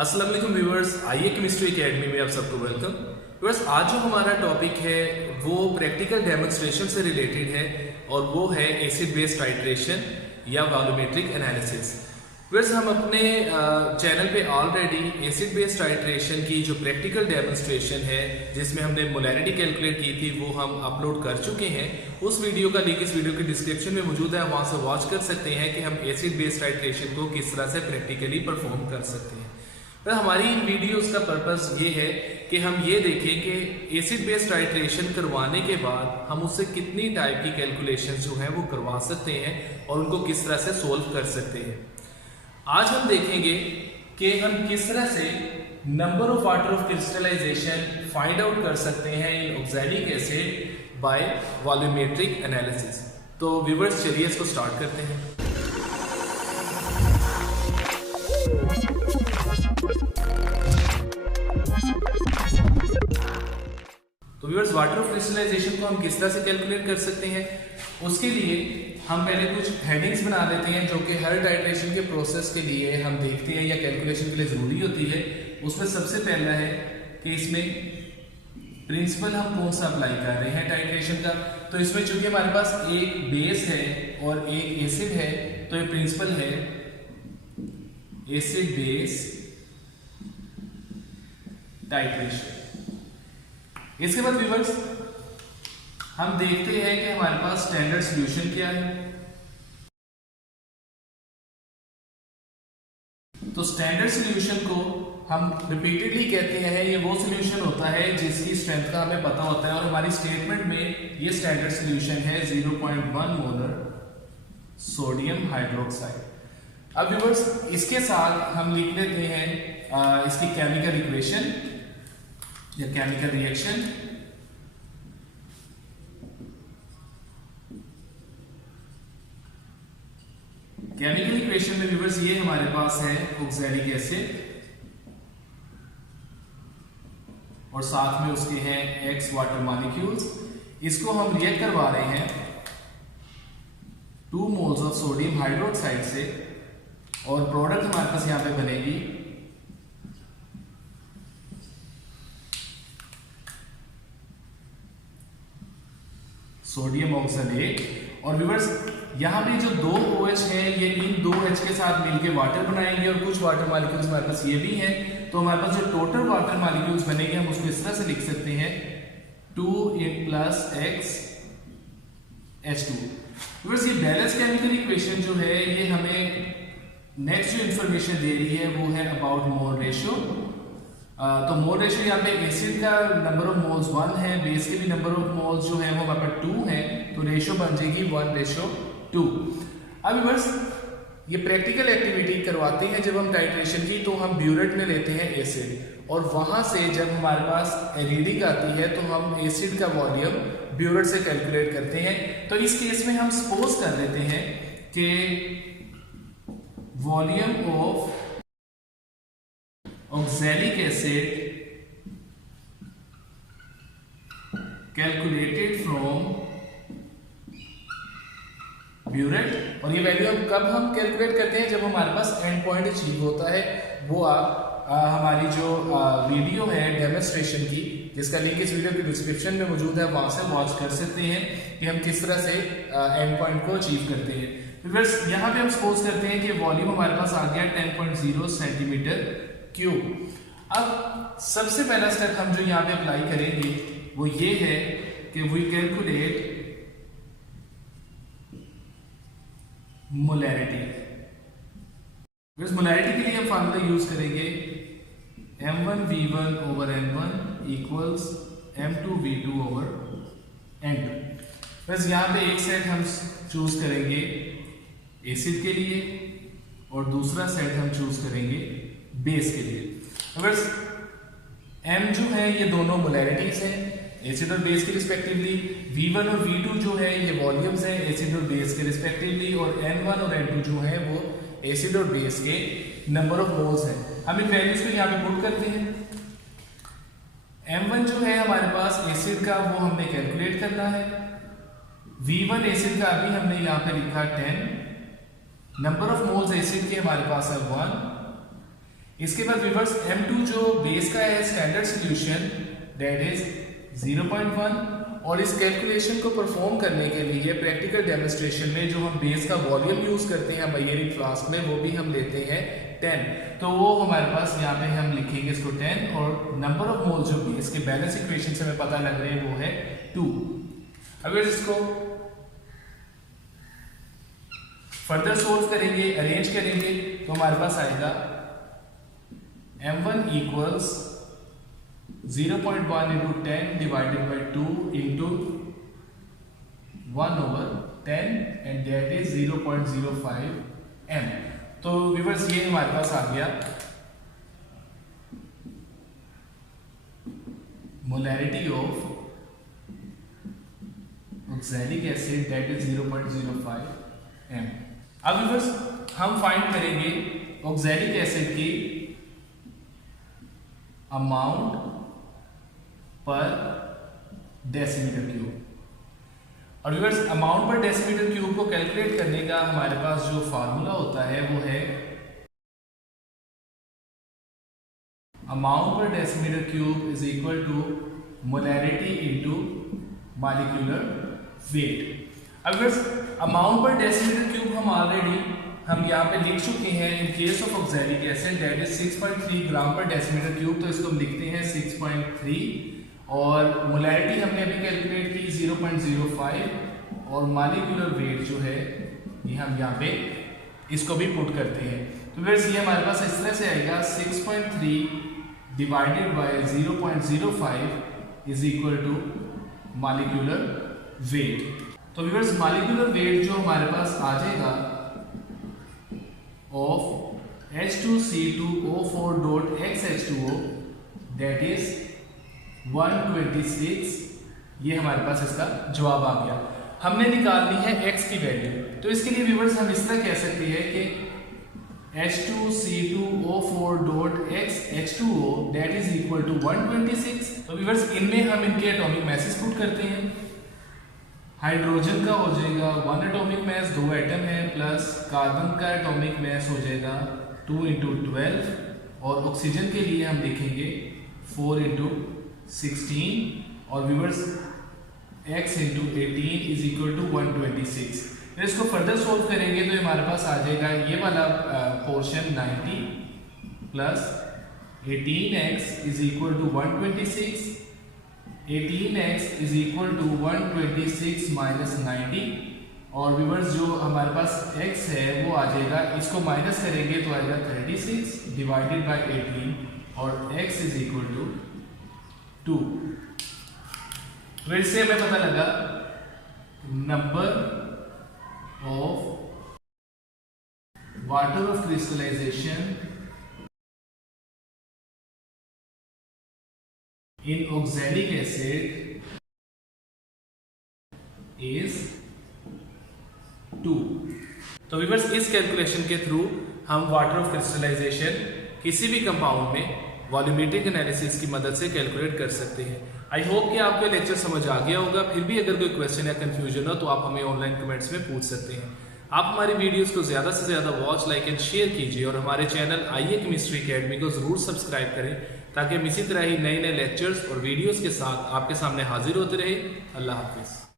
अस्सलाम वालेकुम व्यूअर्स, आइए केमिस्ट्री एकेडमी में आप सबको वेलकम। व्यूअर्स, आज जो हमारा टॉपिक है वो प्रैक्टिकल डेमोन्स्ट्रेशन से रिलेटेड है और वो है एसिड बेस टाइट्रेशन या वॉल्यूमेट्रिक एनालिसिस। व्यूअर्स, हम अपने चैनल पे ऑलरेडी एसिड बेस टाइट्रेशन की जो प्रैक्टिकल डेमोन्स्ट्रेशन है जिसमें हमने मोलैरिटी कैलकुलेट की थी वो हम अपलोड कर चुके हैं। उस वीडियो का लिंक इस वीडियो के डिस्क्रिप्शन में मौजूद है, वहाँ से वॉच कर सकते हैं कि हम एसिड बेस टाइट्रेशन को किस तरह से प्रैक्टिकली परफॉर्म कर सकते हैं। पर हमारी इन वीडियोस का पर्पस ये है कि हम ये देखें कि एसिड बेस टाइट्रेशन करवाने के बाद हम उससे कितनी टाइप की कैलकुलेशंस जो हैं वो करवा सकते हैं और उनको किस तरह से सोल्व कर सकते हैं। आज हम देखेंगे कि हम किस तरह से number of water of crystallisation find out कर सकते हैं in oxalic acid by volumetric analysis. तो व्यूअर्स, चलिए इसको स्टार्ट करते हैं। तो व्यूअर्स, वाटर ऑफ क्रिस्टलाइजेशन को हम किस तरह से कैलकुलेट कर सकते हैं, उसके लिए हम पहले कुछ हेडिंग्स बना लेते हैं जो कि हर टाइट्रेशन के प्रोसेस के लिए हम देखते हैं या कैलकुलेशन के लिए ज़रूरी होती है। उसमें सबसे पहला है कि इसमें प्रिंसिपल हम कौन सा अप्लाई कर रहे हैं टाइट्रेशन का। तो इसमें चूंकि हमारे पास एक बेस है और एक एसिड है, तो ये प्रिंसिपल है एसिड बेस टाइट्रेशन। इसके बाद व्यूअर्स, हम देखते हैं कि हमारे पास स्टैंडर्ड सॉल्यूशन क्या है। तो स्टैंडर्ड सॉल्यूशन को हम रिपीटेडली कहते हैं ये वो सॉल्यूशन होता है जिसकी स्ट्रेंथ का हमें पता होता है और हमारी स्टेटमेंट में ये स्टैंडर्ड सॉल्यूशन है 0.1 मोलर सोडियम हाइड्रोक्साइड। अब व्यूअर्स, इसके साथ हम लिख लेते हैं इसकी केमिकल इक्वेशन या केमिकल रिएक्शन। केमिकल इक्वेशन में व्यूअर्स ये हमारे पास है ऑक्सैलिक एसिड और साथ में उसके हैं X वाटर मॉलिक्यूल्स। इसको हम रिएक्ट करवा रहे हैं 2 मोल्स ऑफ सोडियम हाइड्रोक्साइड से और प्रोडक्ट हमारे पास यहां पे बनेगी सोडियम ऑक्सलेट। और व्यूअर्स, यहाँ पे जो 2 OH है ये इन 2 H के साथ मिलकर वाटर बनाएंगे और कुछ वाटर मॉलिक्यूल्स हमारे पास ये भी हैं। तो हमारे पास जो टोटल वाटर मॉलिक्यूल्स बनेंगे हम उसको इस तरह से लिख सकते हैं 2 + X H2। व्यूअर्स, ये बैलेंस केमिकल इक्वेशन जो है ये हमें नेक्स्ट जो इंफॉर्मेशन दे रही है वो है अबाउट मोल रेशियो। तो मोल रेशियो यहाँ पे एसिड का नंबर ऑफ मोल्स 1 है, बेस के भी नंबर ऑफ मोल्स जो है वो हमारे पास 2 है, तो रेशियो बन जाएगी 1:2। अब व्यूअर्स, ये प्रैक्टिकल एक्टिविटी करवाते हैं जब हम टाइट्रेशन की, तो हम ब्यूरेट में लेते हैं एसिड और वहां से जब हमारे पास रीडिंग आती है तो हम एसिड का वॉल्यूम ब्यूरेट से कैलकुलेट करते हैं। तो इस केस में हम सपोज कर लेते हैं कि volume of oxalic acid calculated from burette, और ये वैल्यू हम कैलकुलेट करते हैं जब हमारे पास एंड पॉइंट अचीव होता है। वो आप हमारी जो वीडियो है डेमोन्स्ट्रेशन की, जिसका लिंक इस वीडियो के डिस्क्रिप्शन में मौजूद है, वहां से वॉच कर सकते हैं कि हम किस तरह से एंड पॉइंट को अचीव करते हैं। व्यूअर्स, यहाँ पे हम सपोज करते हैं कि वॉल्यूम हमारे पास आ गया 10.0 सेंटीमीटर क्यूब। अब सबसे पहला स्टेप हम जो यहाँ पे अप्लाई करेंगे वो ये है कि वी कैलकुलेट मोलैरिटी। मोलैरिटी के लिए हम फार्मूला यूज करेंगे M1V1/N1 = M2V2/N2। बस यहाँ पे एक सेट हम चूज करेंगे एसिड के लिए और दूसरा सेट हम चूज करेंगे बेस के लिए। बस M जो है ये दोनों मोलैरिटीज हैं एसिड और बेस के रिस्पेक्टिवली, V1 और V2 जो है ये वॉल्यूम्स हैं एसिड और बेस के रिस्पेक्टिवली, और N1 और N2 जो है वो एसिड और बेस के नंबर ऑफ मोल्स हैं। हम इन वैल्यूज को यहाँ पे पुट करते हैं। M1 जो है हमारे पास एसिड का, वो हमने कैलकुलेट करना है। V1 एसिड का अभी हमने यहाँ पे लिखा 10, नंबर ऑफ मोल्स एसिड के हमारे पास है 1, इसके बाद व्यूअर्स M2 जो बेस का है स्टैंडर्ड सॉल्यूशन दैट इज 0.1, और इस कैलकुलेशन को परफॉर्म करने के लिए प्रैक्टिकल डेमोन्स्ट्रेशन में जो हम बेस का वॉल्यूम यूज करते हैं बायरिंग फ्लास्क में, वो भी हम लेते हैं 10। तो वो हमारे पास यहाँ पे हम लिखेंगे इसको 10, और नंबर ऑफ मोल जो बेस के बैलेंस इक्वेशन से हमें पता लग रहे हैं वो है 2। अगर इसको फर्दर सोल्व करेंगे, अरेंज करेंगे, तो हमारे पास आएगा M1 equals 0.1 into 10 divided by 2 into 1 over 10 and that is 0.05 m। तो व्यूअर्स ये हमारे पास आ गया molarity of oxalic acid that is 0.05 m। अब व्यूअर्स हम फाइंड करेंगे ऑक्सैलिक एसिड की अमाउंट पर डेसीमीटर क्यूब, और viewers amount per decimetre cube को कैलकुलेट करने का हमारे पास जो फार्मूला होता है वो है amount per decimetre cube is equal to molarity into molecular weight. अब viewers amount per decimetre cube हम यहाँ पे लिख चुके हैं in case of oxalic acid that is 6.3 gram per decimetre cube, तो इसको हम लिखते हैं 6.3, और मोलैरिटी हमने अभी कैलकुलेट की 0.05, और मॉलिक्यूलर वेट जो है ये हम यहाँ पे इसको भी पुट करते हैं। तो फिर ये हमारे पास इस तरह से आएगा 6.3 divided by 0.05 is equal to molecular weight. तो व्यूअर्स मॉलिक्यूलर वेट जो हमारे पास आ जाएगा of H2C2O4.XH2O that is 126, ये हमारे पास इसका जवाब आ गया। हमने निकालनी है x की वैल्यू, तो इसके लिए व्यूअर्स हम इस तरह कह सकते हैं कि H2C2O4.XH2O that is equal to 126। तो व्यूअर्स इनमें हम इनके एटॉमिक मैसेज पुट करते हैं। हाइड्रोजन का हो जाएगा 1 एटॉमिक मैस, 2 एटम है, प्लस कार्बन का एटॉमिक मैस हो जाएगा 2 into 12, और ऑक्सीजन के लिए हम लिखेंगे 4 into 16, और viewers x into 18 is equal to 126। फिर इसको फर्दर सोल्व करेंगे तो हमारे पास आ जाएगा ये वाला portion 90 plus 18x is equal to 126, 18x is equal to 126 minus 90, और व्यूअर्स जो हमारे पास x है वो आ जाएगा, इसको माइनस करेंगे तो आएगा 36 डिवाइडेड बाय 18, और x इज इक्वल टू 2। तो इससे हमें पता लगा number of water of crystallization in oxalic acid is 2। तो व्यूअर्स इस कैलकुलेशन के थ्रू हम वाटर ऑफ क्रिस्टलाइजेशन किसी भी कंपाउंड में वॉल्यूमेट्रिक एनालिसिस की मदद से कैलकुलेट कर सकते हैं। आई होप कि आपको लेक्चर समझ आ गया होगा। फिर भी अगर कोई क्वेश्चन या कंफ्यूजन हो तो आप हमें ऑनलाइन कमेंट्स में पूछ सकते हैं। आप हमारी वीडियोस को ज़्यादा से ज़्यादा वॉच, लाइक एंड शेयर कीजिए, और हमारे चैनल आईए केमिस्ट्री अकेडमी को ज़रूर सब्सक्राइब करें ताकि हम इसी तरह ही नए नए लेक्चर्स और वीडियोस के साथ आपके सामने हाजिर होते रहे। अल्लाह हाफिज़।